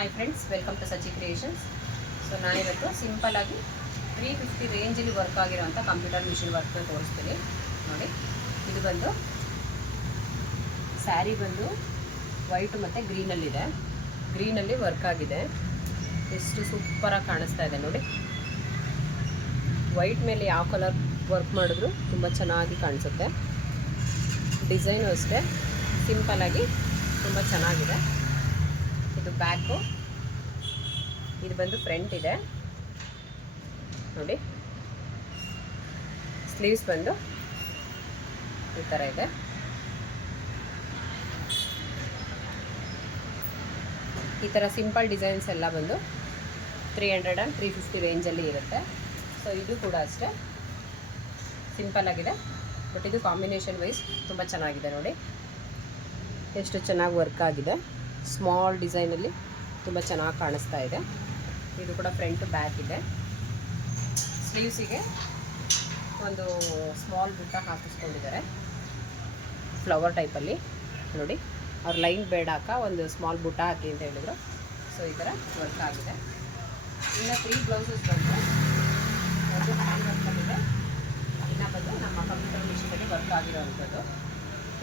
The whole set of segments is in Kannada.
Hi friends, welcome to Sachi creations. So ನಾನಿವತ್ತು ಸಿಂಪಲ್ಲಾಗಿ 350 ರೇಂಜಲ್ಲಿ ವರ್ಕ್ ಆಗಿರೋಂಥ ಕಂಪ್ಯೂಟರ್ ಮಿಷಿನ್ ವರ್ಕ್ನ ತೋರಿಸ್ತೀನಿ ನೋಡಿ. ಇದು ಬಂದು ಸ್ಯಾರಿ ಬಂದು ವೈಟು ಮತ್ತು ಗ್ರೀನಲ್ಲಿದೆ. ಗ್ರೀನಲ್ಲಿ ವರ್ಕ್ ಆಗಿದೆ. ಎಷ್ಟು ಸೂಪರಾಗಿ ಕಾಣಿಸ್ತಾ ಇದೆ ನೋಡಿ. ವೈಟ್ ಮೇಲೆ ಯಾವ ಕಲರ್ ವರ್ಕ್ ಮಾಡಿದ್ರು ತುಂಬ ಚೆನ್ನಾಗಿ ಕಾಣಿಸುತ್ತೆ. ಡಿಸೈನು ಅಷ್ಟೇ ಸಿಂಪಲ್ಲಾಗಿ ತುಂಬ ಚೆನ್ನಾಗಿದೆ. ಇದು ಬ್ಯಾಕು, ಇದು ಬಂದು ಫ್ರಂಟ್ ಇದೆ ನೋಡಿ. ಸ್ಲೀವ್ಸ್ ಬಂದು ಈ ಥರ ಇದೆ. ಈ ಥರ ಸಿಂಪಲ್ ಡಿಸೈನ್ಸ್ ಎಲ್ಲ ಬಂದು 300 and 350 ರೇಂಜಲ್ಲಿ ಇರುತ್ತೆ. ಸೊ ಇದು ಕೂಡ ಅಷ್ಟೇ ಸಿಂಪಲ್ಲಾಗಿದೆ, ಬಟ್ ಇದು ಕಾಂಬಿನೇಷನ್ ವೈಸ್ ತುಂಬ ಚೆನ್ನಾಗಿದೆ ನೋಡಿ. ಎಷ್ಟು ಚೆನ್ನಾಗಿ ವರ್ಕ್ ಆಗಿದೆ. ಸ್ಮಾಲ್ ಡಿಸೈನಲ್ಲಿ ತುಂಬ ಚೆನ್ನಾಗಿ ಕಾಣಿಸ್ತಾ ಇದೆ. ಇದು ಕೂಡ ಫ್ರಂಟ್ ಬ್ಯಾಕ್ ಇದೆ. ಸ್ಲೀವ್ಸಿಗೆ ಒಂದು ಸ್ಮಾಲ್ ಬುಟ್ಟ ಹಾಕಿಸ್ಕೊಂಡಿದ್ದಾರೆ ಫ್ಲವರ್ ಟೈಪಲ್ಲಿ ನೋಡಿ. ಅವ್ರು ಲೈನ್ ಬೇಡಾಕ ಒಂದು ಸ್ಮಾಲ್ ಬುಟ್ಟ ಹಾಕಿ ಅಂತ ಹೇಳಿದರು. ಸೊ ಈ ಥರ ವರ್ಕ್ ಆಗಿದೆ. ಇನ್ನು 3 ಬ್ಲೌಸಸ್ ಬಂದು ಒಂದು ಹ್ಯಾಂಡ್ ವರ್ಕಲ್ಲಿದೆ, ಇನ್ನು ಬಂದು ನಮ್ಮ ಕಂಪ್ಯೂಟರ್ ಮಿಷಿನಲ್ಲಿ ವರ್ಕ್ ಆಗಿರೋವಂಥದ್ದು.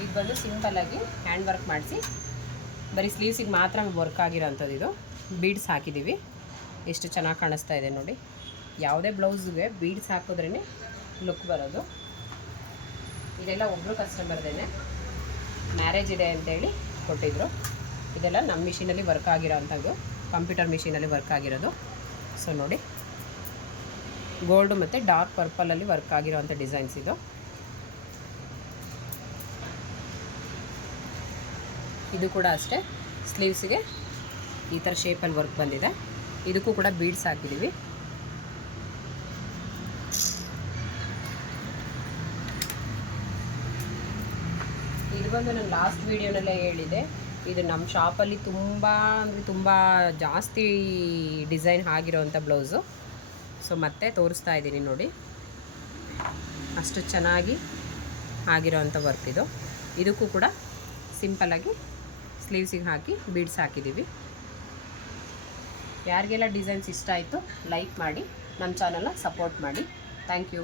ಇದು ಬಂದು ಸಿಂಪಲ್ಲಾಗಿ ಹ್ಯಾಂಡ್ ವರ್ಕ್ ಮಾಡಿಸಿ ಬರೀ ಸ್ಲೀವ್ಸಿಗೆ ಮಾತ್ರ ವರ್ಕ್ ಆಗಿರೋವಂಥದ್ದು. ಇದು ಬೀಡ್ಸ್ ಹಾಕಿದ್ದೀವಿ. ಎಷ್ಟು ಚೆನ್ನಾಗಿ ಕಾಣಿಸ್ತಾ ಇದೆ ನೋಡಿ. ಯಾವುದೇ ಬ್ಲೌಸ್ಗೆ ಬೀಡ್ಸ್ ಹಾಕಿದ್ರೇ ಲುಕ್ ಬರೋದು. ಇದೆಲ್ಲ ಒಬ್ಬರು ಕಸ್ಟಮರ್ದೇನೆ, ಮ್ಯಾರೇಜ್ ಇದೆ ಅಂತೇಳಿ ಕೊಟ್ಟಿದ್ದರು. ಇದೆಲ್ಲ ನಮ್ಮ ಮಿಷಿನಲ್ಲಿ ವರ್ಕ್ ಆಗಿರೋವಂಥದ್ದು, ಕಂಪ್ಯೂಟರ್ ಮಿಷಿನಲ್ಲಿ ವರ್ಕ್ ಆಗಿರೋದು. ಸೊ ನೋಡಿ, ಗೋಲ್ಡು ಮತ್ತು ಡಾರ್ಕ್ ಪರ್ಪಲಲ್ಲಿ ವರ್ಕ್ ಆಗಿರೋವಂಥ ಡಿಸೈನ್ಸ್ ಇದು. ಇದು ಕೂಡ ಅಷ್ಟೇ ಸ್ಲೀವ್ಸಿಗೆ ಈ ಥರ ಶೇಪಲ್ಲಿ ವರ್ಕ್ ಬಂದಿದೆ. ಇದಕ್ಕೂ ಕೂಡ ಬೀಡ್ಸ್ ಹಾಕಿದ್ದೀವಿ. ಇದು ಬಂದು ನಾನು ಲಾಸ್ಟ್ ವೀಡಿಯೋನಲ್ಲೇ ಹೇಳಿದೆ, ಇದು ನಮ್ಮ ಶಾಪಲ್ಲಿ ತುಂಬ ಅಂದರೆ ತುಂಬ ಜಾಸ್ತಿ ಡಿಸೈನ್ ಆಗಿರೋವಂಥ ಬ್ಲೌಸು. ಸೊ ಮತ್ತೆ ತೋರಿಸ್ತಾ ಇದ್ದೀನಿ ನೋಡಿ. ಅಷ್ಟು ಚೆನ್ನಾಗಿ ಆಗಿರೋವಂಥ ವರ್ಕ್ ಇದು. ಇದಕ್ಕೂ ಕೂಡ ಸಿಂಪಲ್ಲಾಗಿ ಸ್ಲೀವ್ಸಿಗೆ ಹಾಕಿ ಬೀಡ್ಸ್ ಹಾಕಿದ್ದೀವಿ. ಯಾರಿಗೆಲ್ಲ ಡಿಸೈನ್ಸ್ ಇಷ್ಟ ಆಯಿತು ಲೈಕ್ ಮಾಡಿ, ನಮ್ಮ ಚಾನಲ್ನ ಸಪೋರ್ಟ್ ಮಾಡಿ. Thank you.